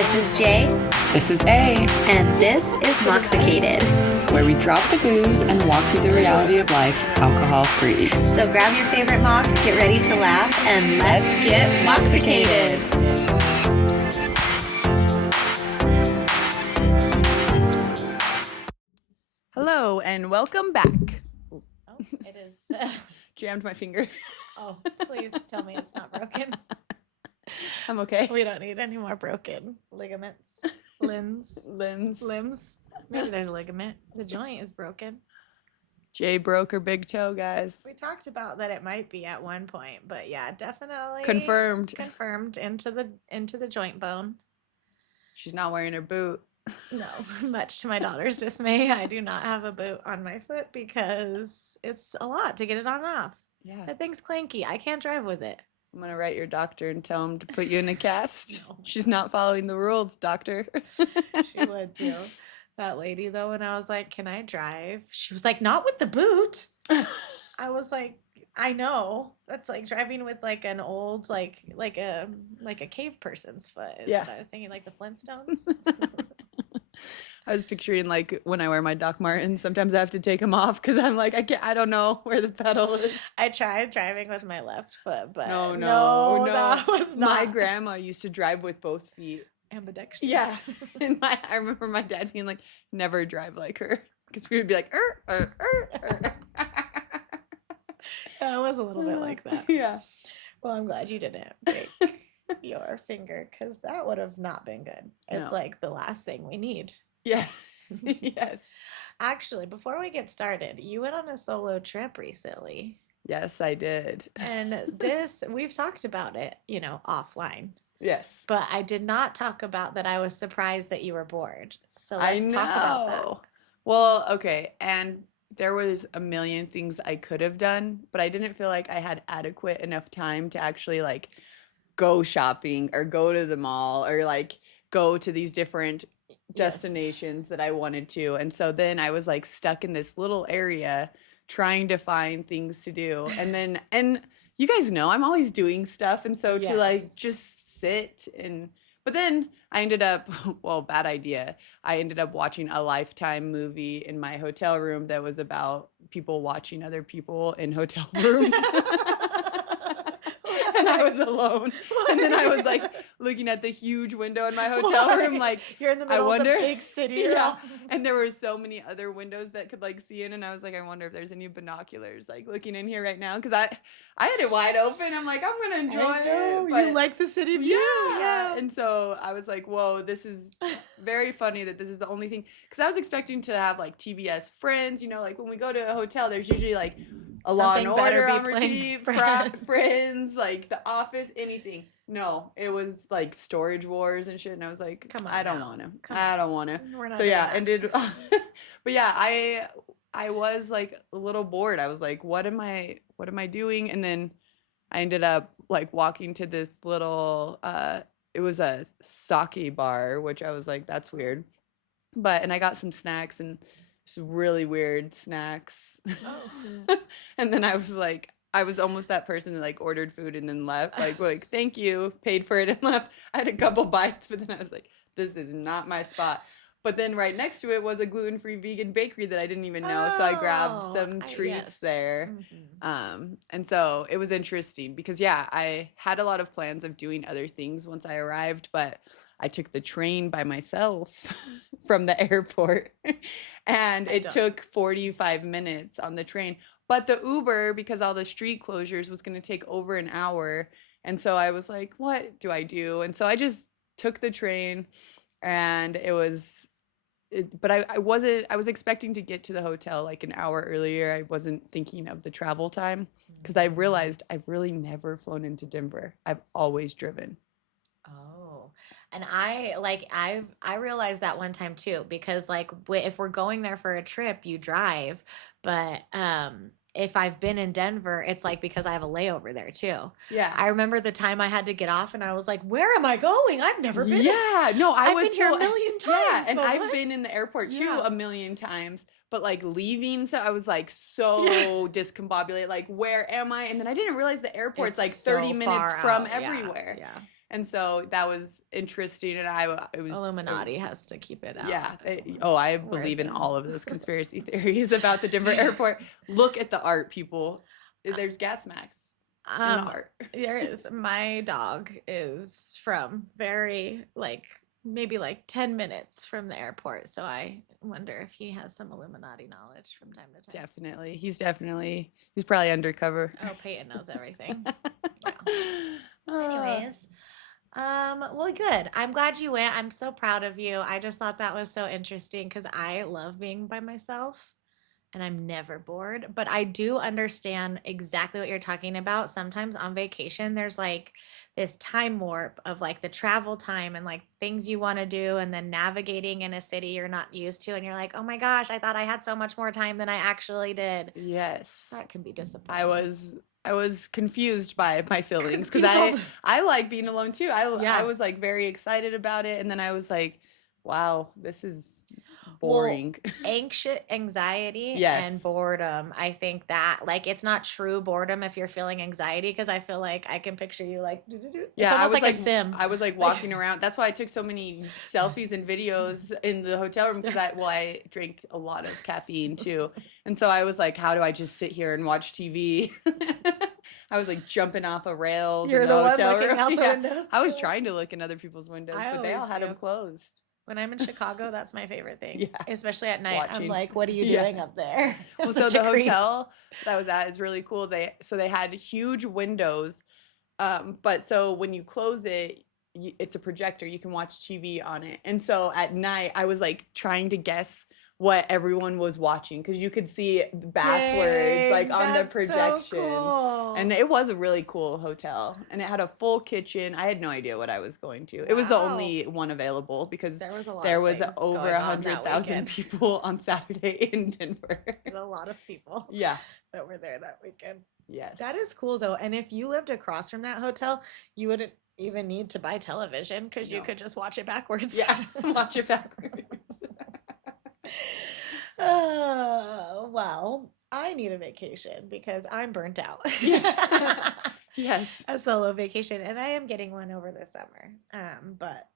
This is Jay. This is A. And this is Mocksicated, where we drop the booze and walk through the reality of life alcohol-free. So grab your favorite mock, get ready to laugh, and let's get Mocksicated. Hello and welcome back. Oh, it is. Jammed my finger. Oh, please tell me it's not broken. I'm okay. We don't need any more broken ligaments, limbs. Maybe there's a ligament. The joint is broken. Jay broke her big toe, guys. We talked about that it might be at one point, but yeah, definitely Confirmed into the joint bone. She's not wearing her boot. No, much to my daughter's dismay, I do not have a boot on my foot because it's a lot to get it on and off. Yeah. That thing's clanky. I can't drive with it. I'm going to write your doctor and tell him to put you in a cast. No. She's not following the rules, doctor. She would too. That lady, though, when I was like, can I drive? She was like, not with the boot. I was like, I know. That's like driving with like an old, like a cave person's foot is what I was thinking, like the Flintstones. I was picturing like when I wear my Doc Martens, sometimes I have to take them off because I'm like, I don't know where the pedal is. I tried driving with my left foot, but no, that was not. My grandma used to drive with both feet. Ambidextrous. Yeah. And I remember my dad being like, never drive like her. Because we would be like, Yeah, it was a little bit like that. Yeah. Well, I'm glad you didn't break your finger because that would have not been good. It's like the last thing we need. Yeah. Yes. Actually, before we get started, you went on a solo trip recently. Yes, I did. And we've talked about it, offline. Yes. But I did not talk about that I was surprised that you were bored. So let's talk about that. Well, okay. And there was a million things I could have done, but I didn't feel like I had adequate enough time to actually like go shopping or go to the mall or like go to these different destinations that I wanted to. And so then I was like stuck in this little area trying to find things to do. And you guys know I'm always doing stuff. And so to like just sit but then I ended up, bad idea. I ended up watching a Lifetime movie in my hotel room that was about people watching other people in hotel rooms. And I was alone. And then I was like looking at the huge window in my hotel room, like, you're in the middle of the big city. Yeah. And there were so many other windows that could like see in, and I was like, I wonder if there's any binoculars like looking in here right now, because I had it wide open. I'm like, I'm gonna enjoy it. But you like the city view. Yeah. And so I was like, whoa, this is very funny that this is the only thing, because I was expecting to have like TBS Friends, like when we go to a hotel, there's usually like a Law and Order on repeat, Friends, like The Office, anything. No, it was like Storage Wars and shit, and I was like, come on, I don't want to. So yeah, but yeah, I was like a little bored. I was like, what am I doing? And then I ended up like walking to this little it was a sake bar, which I was like, that's weird. And I got some snacks and some really weird snacks. Oh. And then I was almost that person that like ordered food and then left, like thank you, paid for it and left. I had a couple bites, but then I was like, this is not my spot. But then right next to it was a gluten-free vegan bakery that I didn't even know, so I grabbed some treats there. Mm-hmm. And so it was interesting because I had a lot of plans of doing other things once I arrived, but I took the train by myself from the airport, and it took 45 minutes on the train. But the Uber, because all the street closures, was going to take over an hour. And so I was like, what do I do? And so I just took the train, and but I was expecting to get to the hotel like an hour earlier. I wasn't thinking of the travel time because I realized I've really never flown into Denver. I've always driven. Oh, and I realized that one time too, because like if we're going there for a trip, you drive, but if I've been in Denver, it's like because I have a layover there too. Yeah. I remember the time I had to get off and I was like, where am I going? I've never been. Yeah. No, I've been here a million times. Yeah, and I've been in the airport too a million times. But like leaving, so I was like so discombobulated, like where am I? And then I didn't realize the airport's like 30 minutes from everywhere. Yeah. And so that was interesting, and it was Illuminati has to keep it out. Yeah. I believe in all of those conspiracy theories about the Denver airport. Look at the art, people. There's gas masks in the art. There is. My dog is from very maybe 10 minutes from the airport, so I wonder if he has some Illuminati knowledge from time to time. Definitely. He's probably undercover. Oh, Peyton knows everything. Anyways, well, good. I'm glad you went. I'm so proud of you. I just thought that was so interesting because I love being by myself and I'm never bored. But I do understand exactly what you're talking about. Sometimes on vacation, there's this time warp of the travel time and things you want to do, and then navigating in a city you're not used to. And you're like, oh my gosh, I thought I had so much more time than I actually did. Yes. That can be disappointing. I was confused by my feelings because I like being alone too. I was very excited about it, and then I was like, wow, this is boring. Well, anxiety yes. and boredom. I think that it's not true boredom if you're feeling anxiety, because I feel like I can picture you it's almost like a sim. I was walking around. That's why I took so many selfies and videos in the hotel room, because I drink a lot of caffeine too. And so I was like, how do I just sit here and watch TV? I was jumping off of rails. You're in the hotel one looking room. out the windows. I was trying to look in other people's windows, but they all had them closed. When I'm in Chicago, that's my favorite thing. Yeah. Especially at night. Watching. I'm like, what are you doing up there? Well, so the hotel that I was at is really cool. They had huge windows, but so when you close it, it's a projector. You can watch TV on it. And so at night, I was trying to guess what everyone was watching, because you could see backwards on the projection. So cool. And it was a really cool hotel, and it had a full kitchen. I had no idea what I was going to. It was the only one available because there was over 100,000 people on Saturday in Denver. A lot of people. Yeah. That were there that weekend. Yes. That is cool though. And if you lived across from that hotel, you wouldn't even need to buy television, because you could just watch it backwards. Yeah, watch it backwards. Well, I need a vacation because I'm burnt out. Yes. A solo vacation, and I am getting one over the summer. But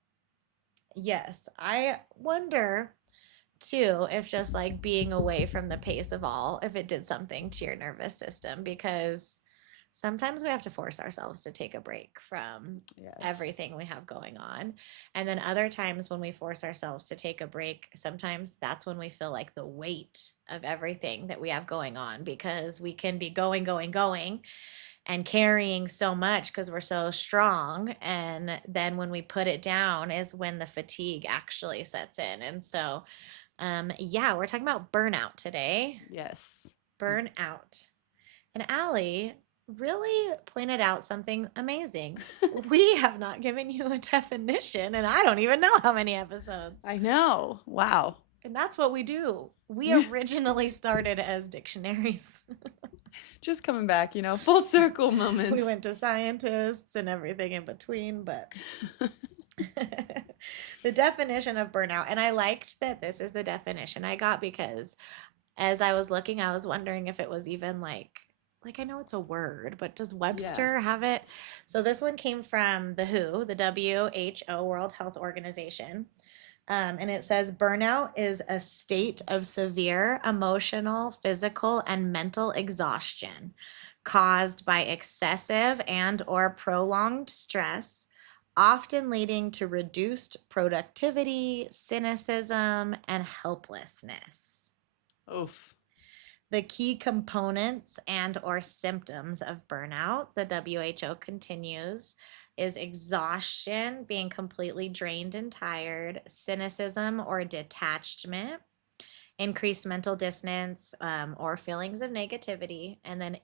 yes, I wonder too if just being away from the pace of all, if it did something to your nervous system, because sometimes we have to force ourselves to take a break from everything we have going on. And then other times when we force ourselves to take a break, sometimes that's when we feel the weight of everything that we have going on, because we can be going and carrying so much because we're so strong. And then when we put it down is when the fatigue actually sets in. And so, we're talking about burnout today. Yes. Burnout. And Allie really pointed out something amazing. We have not given you a definition, and I don't even know how many episodes. I know. Wow. And that's what we do. We originally started as dictionaries. Just coming back, full circle moments. We went to scientists and everything in between, but the definition of burnout, and I liked that this is the definition I got, because as I was looking, I was wondering if it was even I know it's a word, but does Webster have it? So this one came from the WHO, the WHO, World Health Organization. And it says burnout is a state of severe emotional, physical, and mental exhaustion caused by excessive and or prolonged stress, often leading to reduced productivity, cynicism, and helplessness. Oof. The key components and or symptoms of burnout, the WHO continues, is exhaustion, being completely drained and tired, cynicism or detachment, increased mental dissonance or feelings of negativity, and then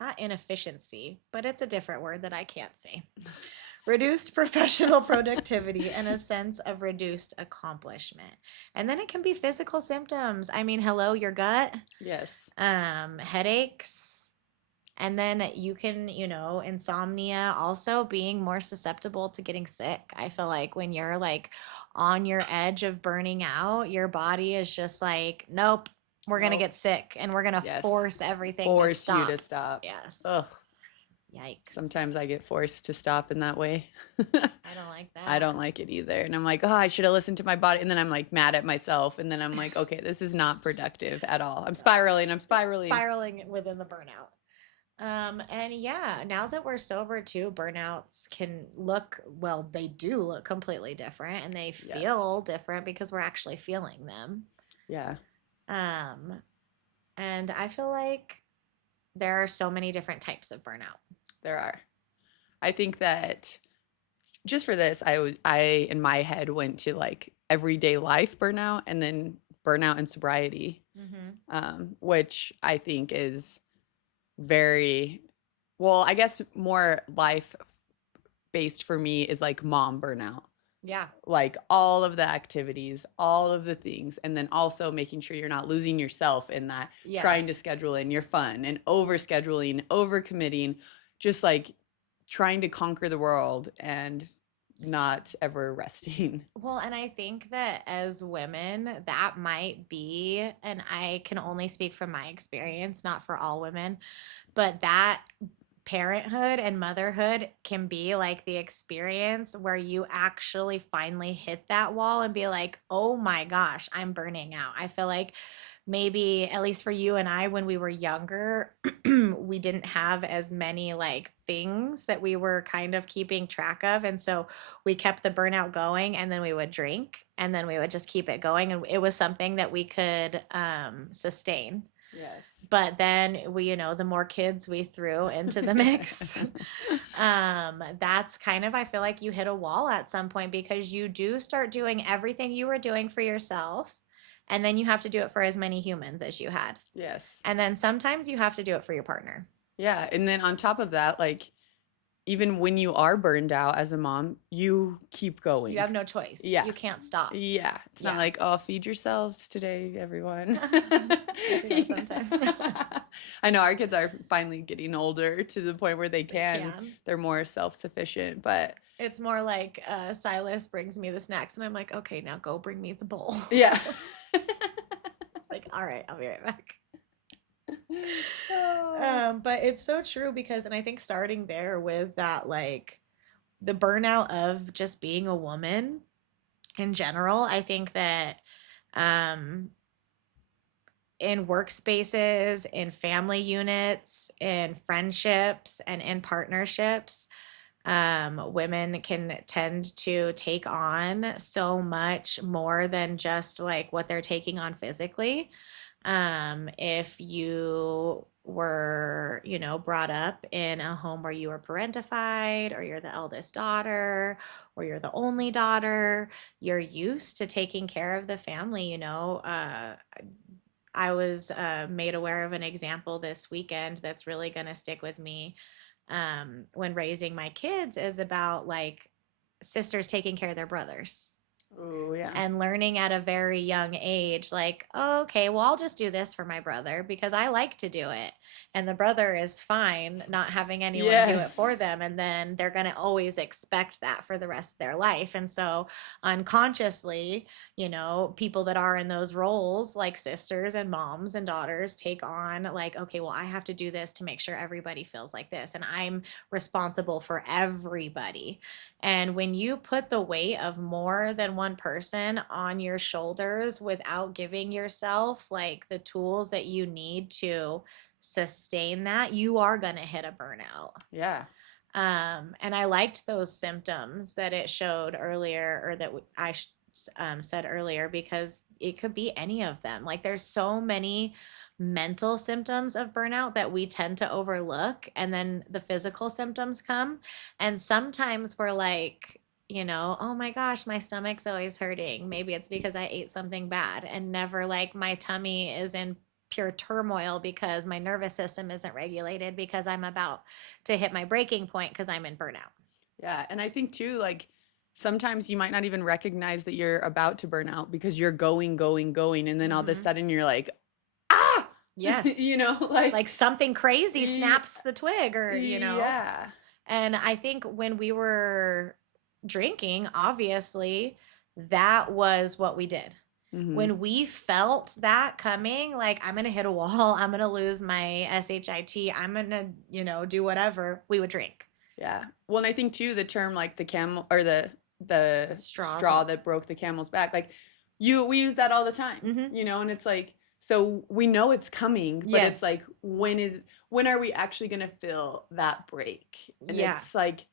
not inefficiency, but it's a different word that I can't say. Reduced professional productivity and a sense of reduced accomplishment. And then it can be physical symptoms. I mean, hello, your gut. Yes. Headaches. And then you can, insomnia, also being more susceptible to getting sick. I feel like when you're on your edge of burning out, your body is just nope, we're going to get sick, and we're going to force everything to stop. Force you to stop. Yes. Ugh. Yikes. Sometimes I get forced to stop in that way. I don't like that. I don't like it either. And I'm like, oh, I should have listened to my body. And then I'm like mad at myself. And then I'm like, okay, this is not productive at all. I'm spiraling. Spiraling within the burnout. And yeah, now that we're sober too, burnouts can look, well, they do look completely different and they feel different because we're actually feeling them. Yeah. And I feel like there are so many different types of burnout. There are. I think that just for this, I in my head went to like everyday life burnout and then burnout and sobriety, which I think is very, well, I guess more life based for me is like mom burnout. Yeah. Like all of the activities, all of the things, and then also making sure you're not losing yourself in that, trying to schedule in your fun and over scheduling, over committing, just like trying to conquer the world and not ever resting. Well, and I think that as women, that might be, and I can only speak from my experience, not for all women, but that parenthood and motherhood can be like the experience where you actually finally hit that wall and be like, oh my gosh, I'm burning out. I feel like maybe, at least for you and I, when we were younger, we didn't have as many like things that we were kind of keeping track of. And so we kept the burnout going and then we would drink and then we would just keep it going. And it was something that we could sustain. Yes. But then we, you know, the more kids we threw into the mix, that's kind of, I feel like you hit a wall at some point because you do start doing everything you were doing for yourself. And then you have to do it for as many humans as you had. Yes. And then sometimes you have to do it for your partner. Yeah. And then on top of that, like, even when you are burned out as a mom, you keep going. You have no choice. Yeah. You can't stop. Yeah. It's not like, oh, feed yourselves today, everyone. I do that sometimes. I know our kids are finally getting older to the point where they can. They're more self-sufficient, but it's more like Silas brings me the snacks and I'm like, okay, now go bring me the bowl. Yeah. Like, all right, I'll be right back. But it's so true because, and I think starting there with that, like the burnout of just being a woman in general, I think that in workspaces, in family units, in friendships, and in partnerships, women can tend to take on so much more than just like what they're taking on physically. If you were, you know, brought up in a home where you were parentified, or you're the eldest daughter, or you're the only daughter, you're used to taking care of the family, you know. I was made aware of an example this weekend that's really going to stick with me when raising my kids, is about like sisters taking care of their brothers. Ooh, yeah. And learning at a very young age, like, oh, okay, well, I'll just do this for my brother because I like to do it. And the brother is fine not having anyone do it for them. And then they're going to always expect that for the rest of their life. And so unconsciously, you know, people that are in those roles, like sisters and moms and daughters, take on like, okay, well, I have to do this to make sure everybody feels like this. And I'm responsible for everybody. And when you put the weight of more than one person on your shoulders without giving yourself like the tools that you need to sustain that, you are going to hit a burnout. Yeah. And I liked those symptoms that it showed earlier, or that I said earlier, because it could be any of them. Like there's so many mental symptoms of burnout that we tend to overlook, and then the physical symptoms come, and sometimes we're like, you know, oh my gosh, my stomach's always hurting. Maybe it's because I ate something bad, and never like my tummy is in pure turmoil because my nervous system isn't regulated because I'm about to hit my breaking point because I'm in burnout. Yeah. And I think too, like sometimes you might not even recognize that you're about to burn out because you're going. And then all of a sudden you're like, ah, yes. You know, like something crazy snaps the twig, or, you know. Yeah. And I think when we were drinking, obviously that was what we did. When we felt that coming, like, I'm going to hit a wall, I'm going to lose my SHIT, I'm going to, you know, do whatever, we would drink. Yeah. Well, and I think too, the term like the camel or the straw that broke the camel's back, like we use that all the time, you know, and it's like, so we know it's coming, but it's like, when are we actually going to feel that break? And it's like,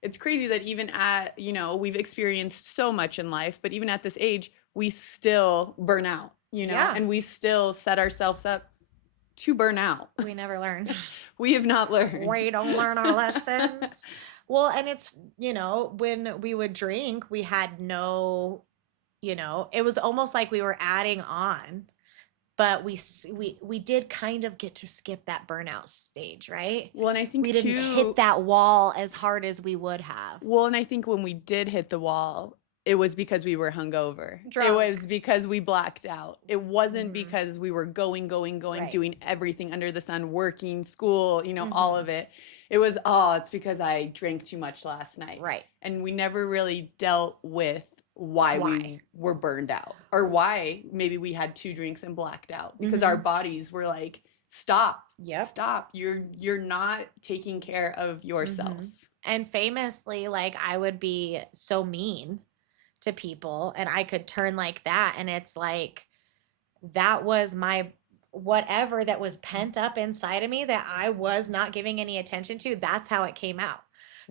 it's crazy that even at, you know, we've experienced so much in life, but even at this age, we still burn out, you know, and we still set ourselves up to burn out. We never learn. We have not learned. We don't learn our lessons. Well, and it's, you know, when we would drink, we had no, you know, it was almost like we were adding on, but we did kind of get to skip that burnout stage, right? Well, and I think we didn't hit that wall as hard as we would have. Well, and I think when we did hit the wall, it was because we were hungover. Drunk. It was because we blacked out. It wasn't because we were going, doing everything under the sun, working, school, you know, all of it. It was, it's because I drank too much last night. Right. And we never really dealt with why we were burned out, or why maybe we had 2 drinks and blacked out, because our bodies were like, stop. Stop. You're not taking care of yourself. And famously, like, I would be so mean to people and I could turn like that, and it's like, that was my whatever that was pent up inside of me that I was not giving any attention to. That's how it came out.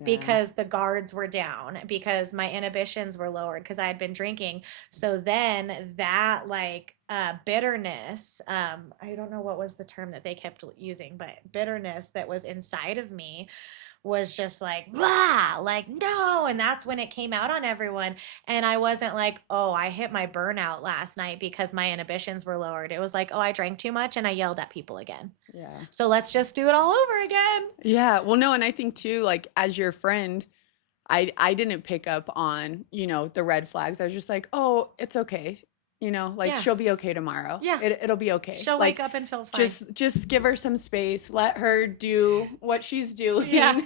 Because the guards were down, because my inhibitions were lowered, because I had been drinking. So then that, like, bitterness, I don't know what was the term that they kept using, but bitterness that was inside of me was just like, blah, like, no. And that's when it came out on everyone. And I wasn't like, oh, I hit my burnout last night because my inhibitions were lowered. It was like, oh, I drank too much and I yelled at people again. Yeah. So let's just do it all over again. Yeah. Well, no. And I think too, like, as your friend, I didn't pick up on, you know, the red flags. I was just like, oh, it's okay. You know, like, she'll be okay tomorrow. Yeah. It'll be okay. She'll like, wake up and feel fine. Just give her some space. Let her do what she's doing. Yeah.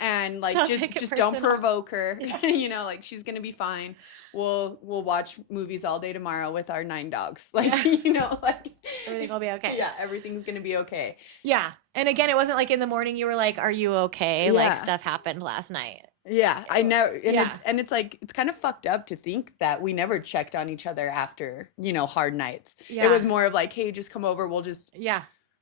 And like, just don't provoke her. You know, like, she's going to be fine. We'll watch movies all day tomorrow with our 9 dogs. Like, you know, like, everything will be okay. Yeah. Everything's going to be okay. Yeah. And again, it wasn't like in the morning you were like, are you okay? Yeah. Like, stuff happened last night. Yeah, I know. And it's like, it's kind of fucked up to think that we never checked on each other after, you know, hard nights. Yeah. It was more of like, hey, just come over. We'll just,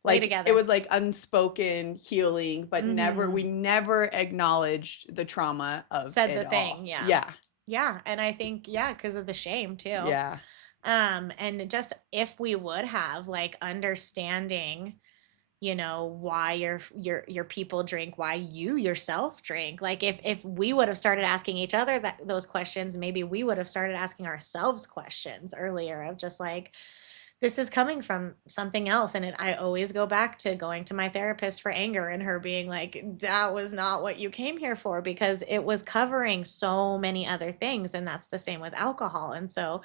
like, together. It was like unspoken healing, but we never acknowledged the trauma of said it the thing. all. Yeah. Yeah. And I think, because of the shame too. Yeah. And just if we would have, like, understanding, you know, why your people drink, why you yourself drink. Like, if we would have started asking each other those questions, maybe we would have started asking ourselves questions earlier of just like, this is coming from something else. And I always go back to going to my therapist for anger and her being like, that was not what you came here for, because it was covering so many other things. And that's the same with alcohol. And so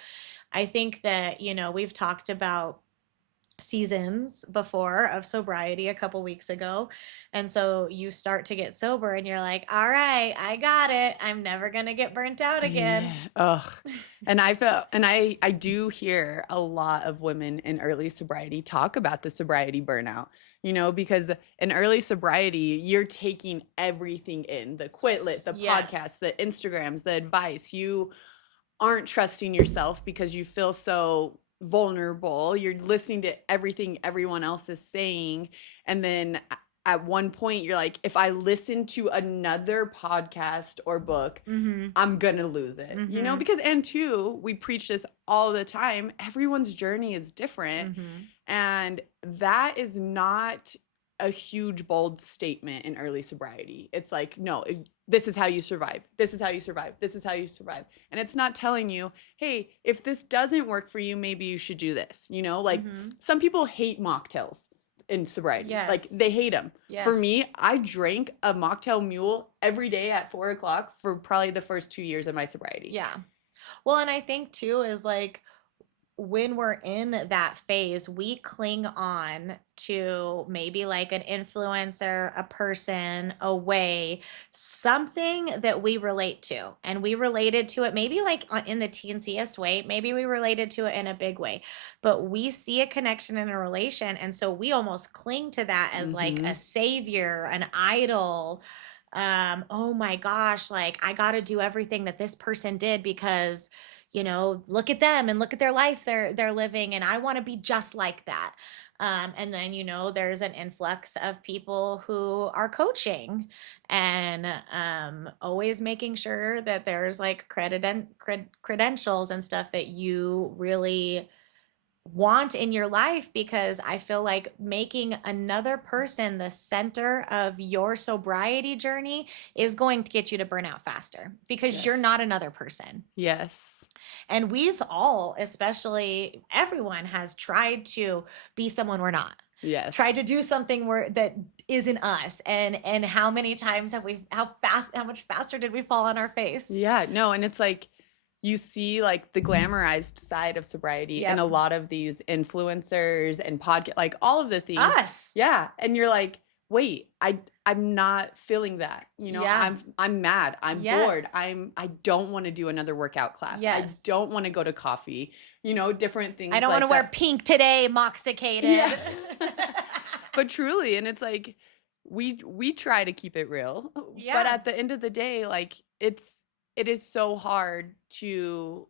I think that, you know, we've talked about seasons before of sobriety a couple weeks ago, and so you start to get sober and you're like, all right, I got it, I'm never gonna get burnt out again. And I do hear a lot of women in early sobriety talk about the sobriety burnout, you know, because in early sobriety you're taking everything in, the quit lit, the podcasts, the Instagrams, the advice. You aren't trusting yourself because you feel so vulnerable. You're listening to everything everyone else is saying, and then at one point you're like, if I listen to another podcast or book, I'm gonna lose it. You know, because, and two, we preach this all the time, everyone's journey is different, and that is not a huge bold statement in early sobriety. It's like, no, this is how you survive. This is how you survive. This is how you survive. And it's not telling you, hey, if this doesn't work for you, maybe you should do this. You know, like, some people hate mocktails in sobriety. Yes. Like, they hate them. Yes. For me, I drank a mocktail mule every day at 4 o'clock for probably the first 2 years of my sobriety. Yeah. Well, and I think too is like, when we're in that phase, we cling on to maybe like an influencer, a person, a way, something that we relate to. And we related to it maybe like in the teensiest way, maybe we related to it in a big way, but we see a connection in a relation. And so we almost cling to that as like Mm-hmm. a savior, an idol. Oh my gosh, like I got to do everything that this person did because look at them and look at their life they're living, and I want to be just like that. And then there's an influx of people who are coaching and always making sure that there's like credentials and stuff that you really want in your life, because I feel like making another person the center of your sobriety journey is going to get you to burn out faster because you're Yes. not another person. Yes. And we've all, especially everyone, has tried to be someone we're not. Yes. Tried to do something that isn't us. And how many times have we, how much faster did we fall on our face? Yeah, no, and it's like you see like the glamorized side of sobriety in a lot of these influencers and podcast, like all of the things. Us. Yeah, and you're like, wait, I'm not feeling that. Yeah. I'm mad. I'm bored. I don't want to do another workout class. Yes. I don't want to go to coffee. Different things. I don't like want to wear pink today, Mocksicated. Yeah. But truly, and it's like we try to keep it real. Yeah. But at the end of the day, like it is so hard to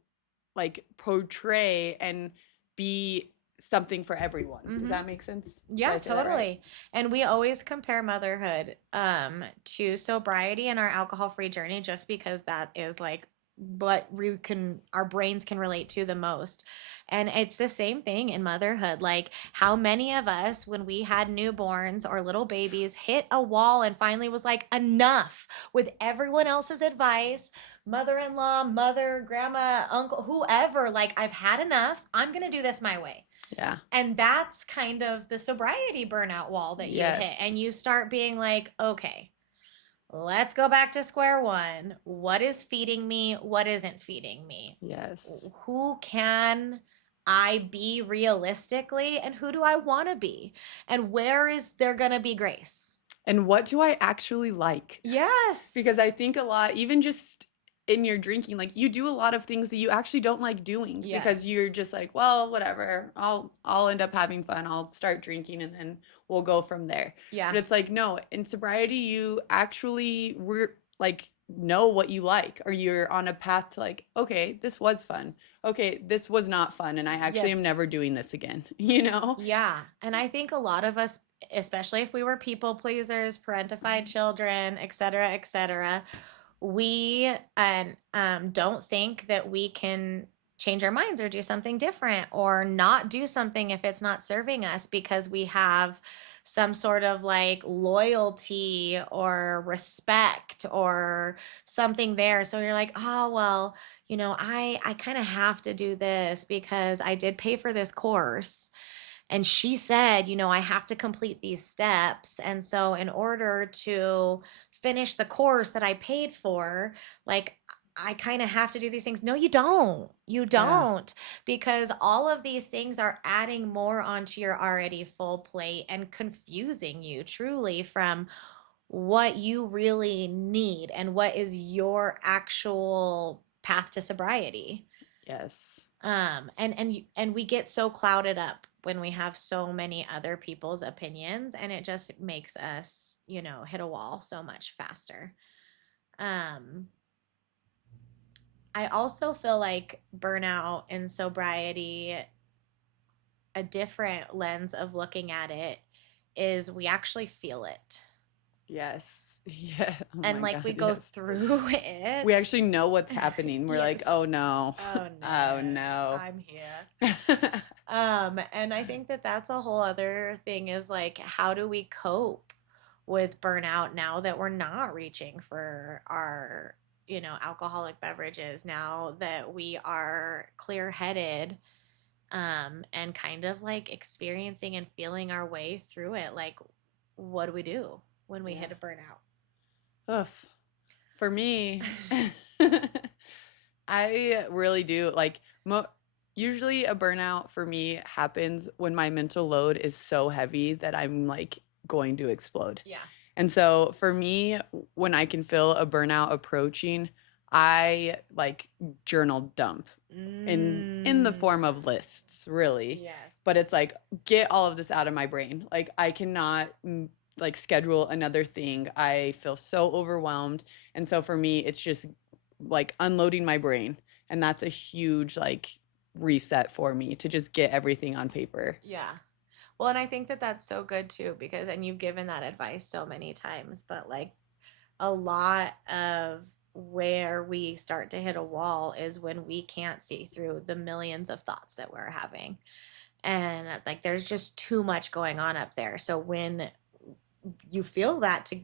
like portray and be something for everyone. Does that make sense? Yeah, totally. Right? And we always compare motherhood to sobriety and our alcohol-free journey, just because that is like what our brains can relate to the most. And it's the same thing in motherhood. Like, how many of us, when we had newborns or little babies, hit a wall and finally was like, enough with everyone else's advice, mother-in-law, mother, grandma, uncle, whoever, like, I've had enough. I'm going to do this my way. Yeah. And that's kind of the sobriety burnout wall that you hit. And you start being like, okay, let's go back to square one. What is feeding me? What isn't feeding me? Yes. Who can I be realistically? And who do I want to be? And where is there going to be grace? And what do I actually like? Yes. Because I think a lot, even just in your drinking, like you do a lot of things that you actually don't like doing because you're just like, well, whatever, I'll end up having fun. I'll start drinking and then we'll go from there. Yeah. But it's like, no, in sobriety, you actually like know what you like, or you're on a path to like, okay, this was fun. Okay, this was not fun. And I actually am never doing this again, Yeah. And I think a lot of us, especially if we were people pleasers, parentified children, et cetera, we don't think that we can change our minds or do something different or not do something if it's not serving us, because we have some sort of like loyalty or respect or something there. So you're like, oh, well, I kind of have to do this because I did pay for this course. And she said, I have to complete these steps. And so in order to finish the course that I paid for, like, I kind of have to do these things. No, you don't. You don't. Because all of these things are adding more onto your already full plate and confusing you truly from what you really need and what is your actual path to sobriety. Yes. And we get so clouded up when we have so many other people's opinions, and it just makes us, hit a wall so much faster. I also feel like burnout and sobriety, a different lens of looking at it is we actually feel it. Yes. Yeah. Oh and like God, we go through it. We actually know what's happening. We're like, oh no. Oh no. Oh no. I'm here. And I think that that's a whole other thing, is like, how do we cope with burnout now that we're not reaching for our, alcoholic beverages, now that we are clear-headed, and kind of like experiencing and feeling our way through it. Like, what do we do when we hit a burnout? Oof. For me, I really do like usually a burnout for me happens when my mental load is so heavy that I'm like going to explode. Yeah. And so for me, when I can feel a burnout approaching, I like journal dump in the form of lists, really. Yes. But it's like get all of this out of my brain. Like I cannot like schedule another thing. I feel so overwhelmed. And so for me, it's just like unloading my brain. And that's a huge like reset for me to just get everything on paper. Yeah. Well, and I think that that's so good too, because, and you've given that advice so many times, but like a lot of where we start to hit a wall is when we can't see through the millions of thoughts that we're having. And like there's just too much going on up there. So when you feel that, to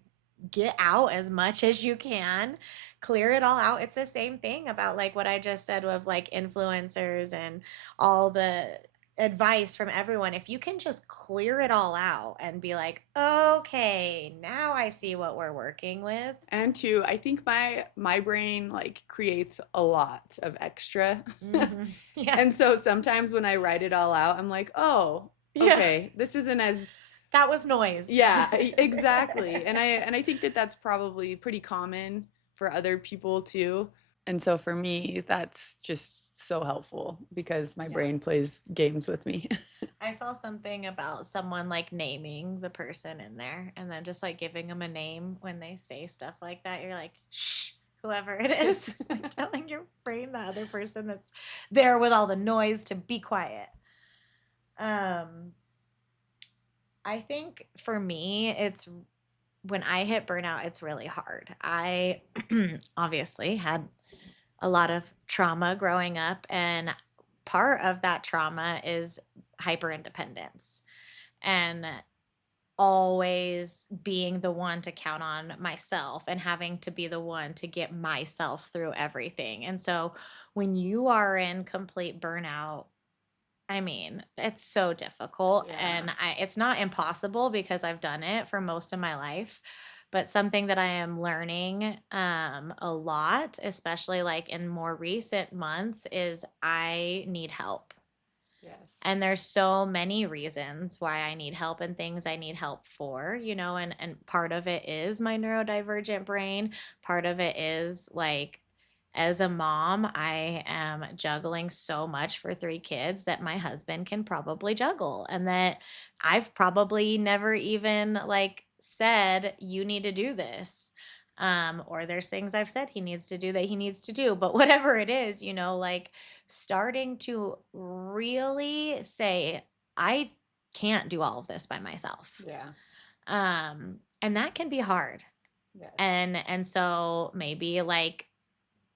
get out as much as you can, clear it all out. It's the same thing about like what I just said with like influencers and all the advice from everyone. If you can just clear it all out and be like, okay, now I see what we're working with. And two, I think my brain like creates a lot of extra. Mm-hmm. Yeah. And so sometimes when I write it all out, I'm like, oh, okay, yeah, this isn't as that was noise. Yeah, exactly. And I think that that's probably pretty common for other people too. And so for me, that's just so helpful because my brain plays games with me. I saw something about someone like naming the person in there and then just like giving them a name when they say stuff like that. You're like, shh, whoever it is, like telling your brain, the other person that's there with all the noise, to be quiet. I think for me, it's when I hit burnout, it's really hard. I obviously had a lot of trauma growing up, and part of that trauma is hyper independence and always being the one to count on myself and having to be the one to get myself through everything. And so when you are in complete burnout, I mean, it's so difficult. Yeah. And it's not impossible because I've done it for most of my life. But something that I am learning a lot, especially like in more recent months, is I need help. Yes. And there's so many reasons why I need help and things I need help for, you know, and part of it is my neurodivergent brain. Part of it is like, as a mom, I am juggling so much for 3 kids that my husband can probably juggle, and that I've probably never even like said, you need to do this. Or there's things I've said he needs to do that he needs to do. But whatever it is, you know, like starting to really say, I can't do all of this by myself. Yeah. And that can be hard. Yes. And so maybe like,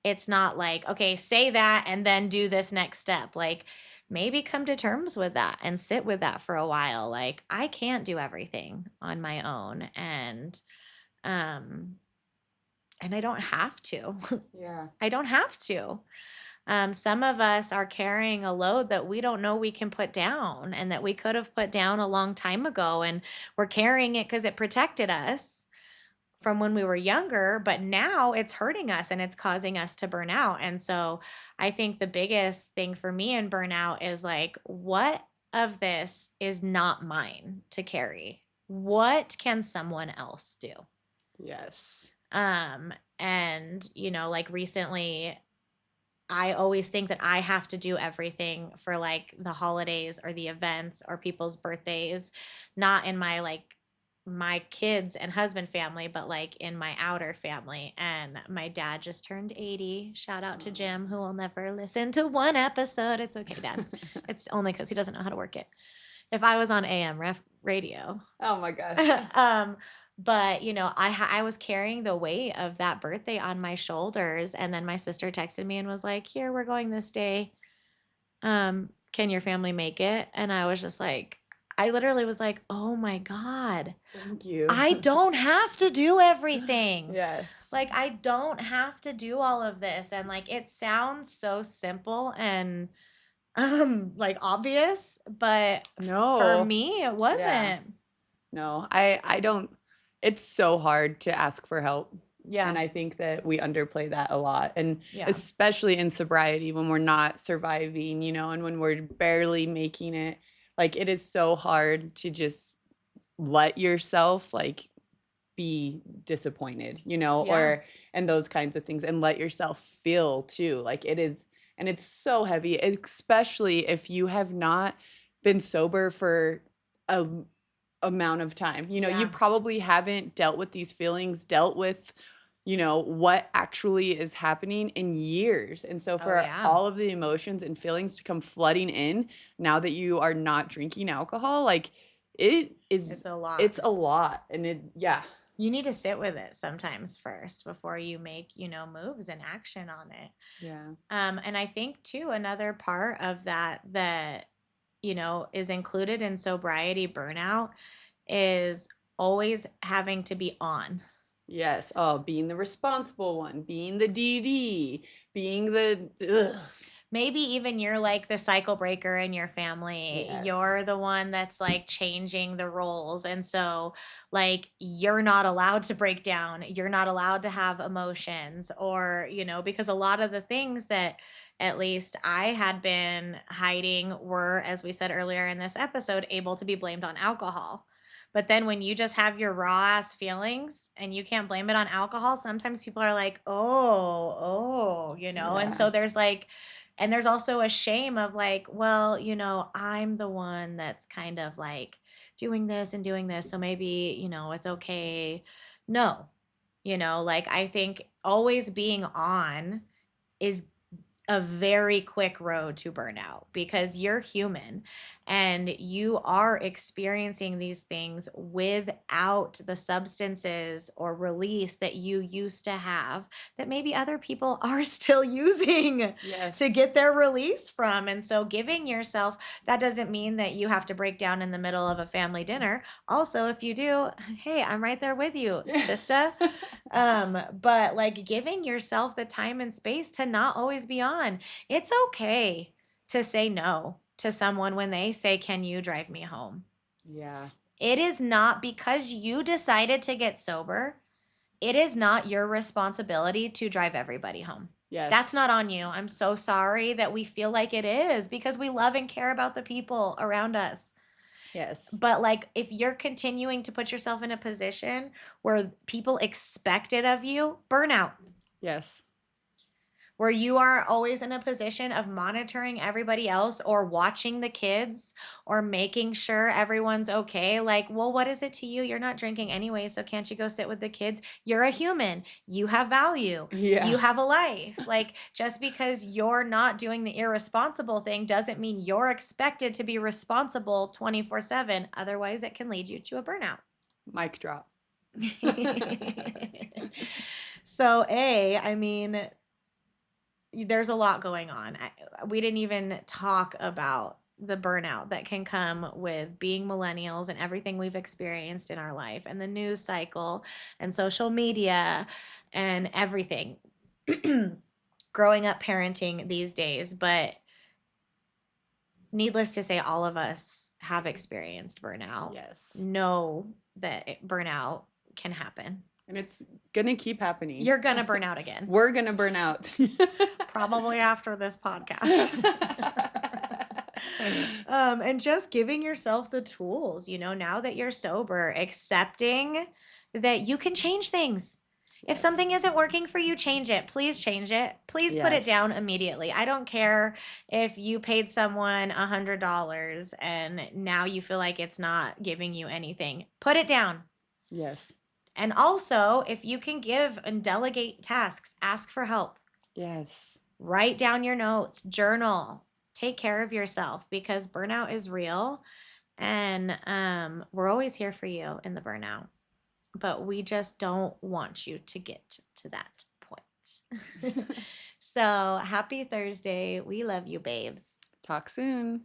it's not like, okay, say that and then do this next step. Like maybe come to terms with that and sit with that for a while. Like I can't do everything on my own, and I don't have to. Yeah. I don't have to. Some of us are carrying a load that we don't know we can put down and that we could have put down a long time ago, and we're carrying it because it protected us from when we were younger, but now it's hurting us and it's causing us to burn out. And so I think the biggest thing for me in burnout is like, what of this is not mine to carry? What can someone else do? Yes. And you know, like recently I always think that I have to do everything for like the holidays or the events or people's birthdays, not in my like my kids and husband family, but like in my outer family. And my dad just turned 80. Shout out to Jim, who will never listen to one episode. It's okay, Dad. It's only because he doesn't know how to work it. If I was on AM radio. Oh my gosh. But you know, I was carrying the weight of that birthday on my shoulders, and then my sister texted me and was like, "Here, we're going this day. Can your family make it?" And I was just like, I literally was like, oh my God. Thank you. I don't have to do everything. Yes. Like, I don't have to do all of this. And like, it sounds so simple and like obvious, but no, for me, it wasn't. Yeah. No, I don't. It's so hard to ask for help. Yeah. And I think that we underplay that a lot. And Yeah. especially in sobriety when we're not surviving, you know, and when we're barely making it, like it is so hard to just let yourself like be disappointed, you know, Yeah. or and those kinds of things and let yourself feel too. Like it is, and it's so heavy, especially if you have not been sober for a amount of time. You know, you Yeah. probably haven't dealt with these feelings, dealt with, you know, what actually is happening in years. And so Oh, for yeah. all of the emotions and feelings to come flooding in now that you are not drinking alcohol, like It's a lot. it's a lot. And yeah. You need to sit with it sometimes first before you make, moves and action on it. Yeah. And I think too, another part of that, is included in sobriety burnout is always having to be on. Yes. Oh, being the responsible one, being the DD, being the ugh. Maybe even you're like the cycle breaker in your family. Yes. You're the one that's like changing the roles. And so, like, you're not allowed to break down. You're not allowed to have emotions, or, because a lot of the things that at least I had been hiding were, as we said earlier in this episode, able to be blamed on alcohol. But then when you just have your raw ass feelings and you can't blame it on alcohol, sometimes people are like, oh, and Yeah. so there's like, and there's also a shame of like, well, I'm the one that's kind of like doing this and doing this. So maybe, it's okay. No, like I think always being on is a very quick road to burnout because you're human and you are experiencing these things without the substances or release that you used to have that maybe other people are still using Yes. to get their release from. And so giving yourself, that doesn't mean that you have to break down in the middle of a family dinner. Also, if you do, hey, I'm right there with you, sister. But like giving yourself the time and space to not always be on. It's okay to say no to someone when they say, "Can you drive me home?" Yeah. It is not because you decided to get sober. It is not your responsibility to drive everybody home. Yes. That's not on you. I'm so sorry that we feel like it is because we love and care about the people around us. Yes. But like if you're continuing to put yourself in a position where people expect it of you, burnout. Yes. Where you are always in a position of monitoring everybody else or watching the kids or making sure everyone's okay. Like, well, what is it to you? You're not drinking anyway, so can't you go sit with the kids? You're a human. You have value. Yeah. You have a life. Like, just because you're not doing the irresponsible thing doesn't mean you're expected to be responsible 24/7. Otherwise, it can lead you to a burnout. Mic drop. So, I mean, there's a lot going on. We didn't even talk about the burnout that can come with being millennials and everything we've experienced in our life and the news cycle and social media and everything. Growing up parenting these days, but needless to say, all of us have experienced burnout. Yes. Know that burnout can happen. And it's going to keep happening. You're going to burn out again. We're going to burn out. Probably after this podcast. And just giving yourself the tools, now that you're sober, accepting that you can change things. If something isn't working for you, change it. Please change it. Please put it down immediately. I don't care if you paid someone $100 and now you feel like it's not giving you anything. Put it down. Yes. And also, if you can give and delegate tasks, ask for help. Yes. Write down your notes, journal, take care of yourself because burnout is real. And we're always here for you in the burnout. But we just don't want you to get to that point. So happy Thursday. We love you, babes. Talk soon.